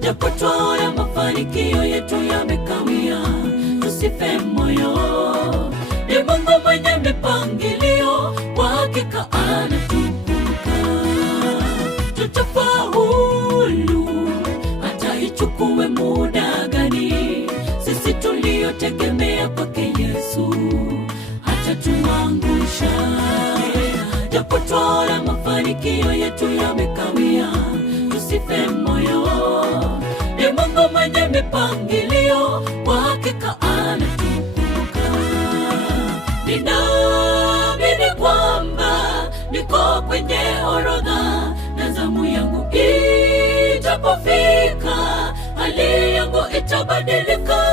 Japo twaona mafanikio yetu yamekawia, tusife moyo. Ni Mungu mwenye mipangilio, kwa hakika anatukumbuka. Tutafaulu hata ichukue muda gani, sisi tuliotegemea kwake Yesu hatatuangusha. Japo twaona mafanikio yetu yamekawia, tusife moyo. Ni Mungu mwenye mipangilio, kwa hakika anatukumbuka. Ninaamini kwamba niko kwenye orodha, na zamu yangu itapofika, hali yangu itabadilika.